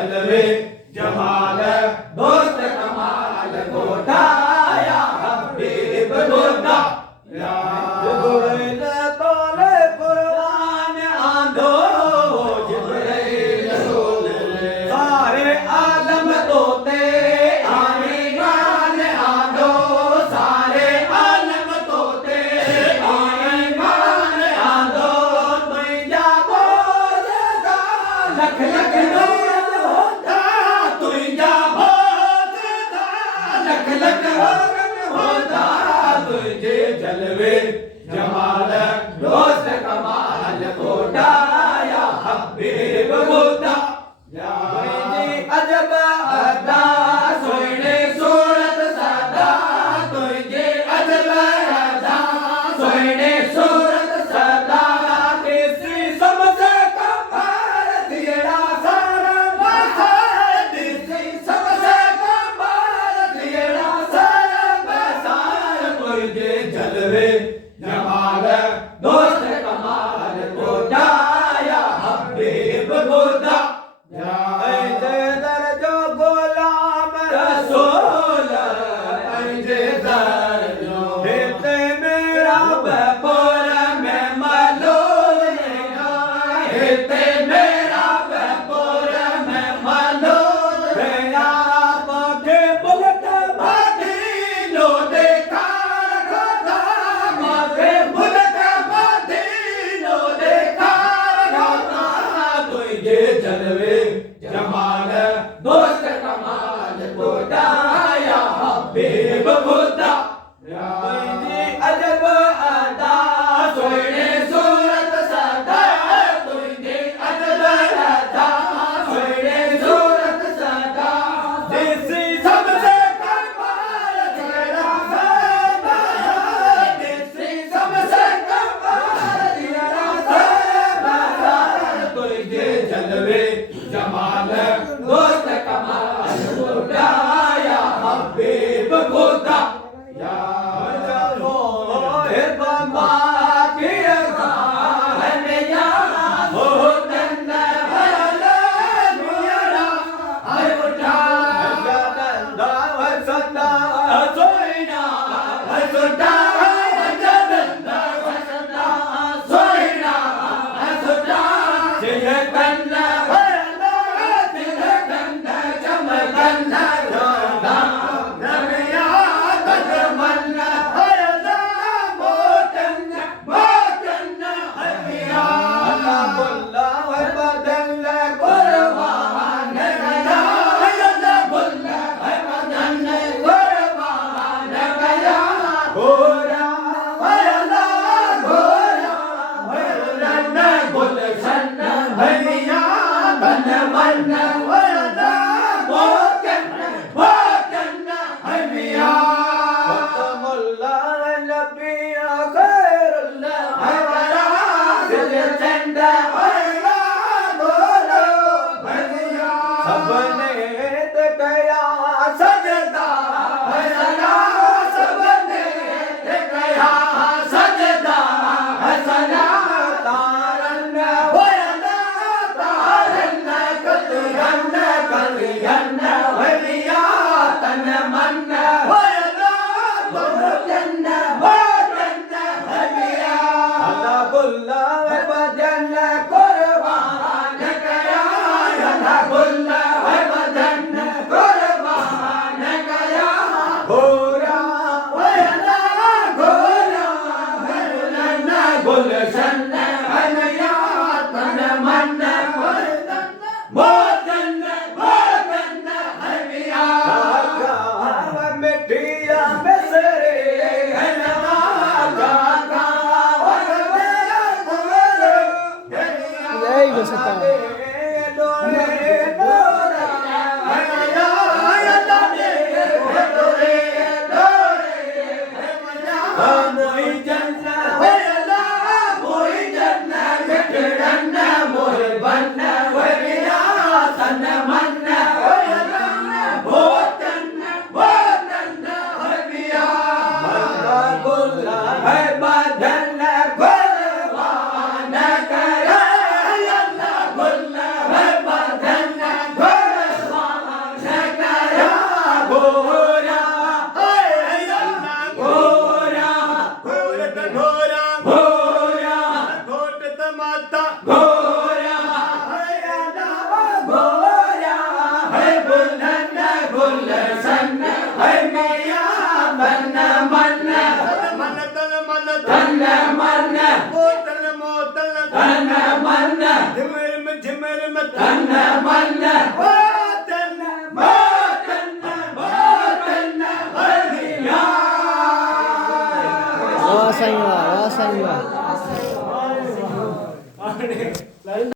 जलवे जमाल दोस्त कमाल गोदा या हबीब गोदा या जिब्राइल तोले कुरान आंधो जिब्राइल तोले सारे आलम तोते आने गान आंधो सारे आलम तोते आने गान आंधो तुझा बोलदा लख लख नूर होता तुझा बोलदा लख लख होता तुझे जलवे जमाल दोस्त कमाल गोदा या हबीब गोदा या अजब अदा सोने सूरत सदा तुझे अजब अदा सोने सूरत सदा तीसरी सबसे कमाल तेरा सारा बसार तीसरी सबसे कमाल तेरा सारा बसार तुझे जलवे जमाल दोस्त कमाल गोदा या हबीब गोदा या दर जो गुलाम रसूल दर जो हेते मेरा बपोर में मलूल हेते मेरा बपोर में मलूल मेरा पाके बुलट भागी लो देखा खोदा माथे बुलट भागी लो देखा खोदा तुझे जलवे जमाल दोस्त कमाल गोदा या हबीब गोदा या अजब अदा सोने सूरत सदा तुझे अजब अदा सोने सूरत सदा देसी सबसे कमाल तेरा सदा देसी सबसे कमाल तेरा सदा तुझे जलवे जमाल दोस्त कमाल गोदा या हबीब गोदा या चलो हे बाबा की राह में या हो तन भला मेरा हर उठा जलंदा वसंदा सोइना हसुटा जलंदा वसंदा सोइना हसुटा जय कन्ना भला दिल कन्ना चमकन्ना जोदा नमिया कदमन्ना भला मोटन्ना मोटन्ना हमिया बुल्ला व बदल कुर्बान गया अल्लाह बुल्ला व बदल कुर्बान गया गोरा भला गोरा भला गुलशन हमिया बन मन वरदा मोटन्ना मोटन्ना हमिया मुल्ला नबिया खैरुल्लाह हमारा दिल चंदा वरदा बोलो भैया सबने ते कया सजदा हसना सबने ते कया सजदा हसना तारन वरदा तारन कतरन कलियन भैया तन मन वरदा मोटन मोटन भैया अल्लाह बुल्ला व बदन कुर्बान गया अल्लाह बुल्ला व बदन कुर्बान गया गोरा वरदा गोरा भला गुलशन हमिया तन मन मोटन मोटन हमिया मिठिया मिसरे हलवा गागा यही बसता है। है तन मन मोतल मोतल तन मन झिमर में तन मन मोतल मोतन मोतन हरिया वाह सही वाह वाह सही वाह मोतल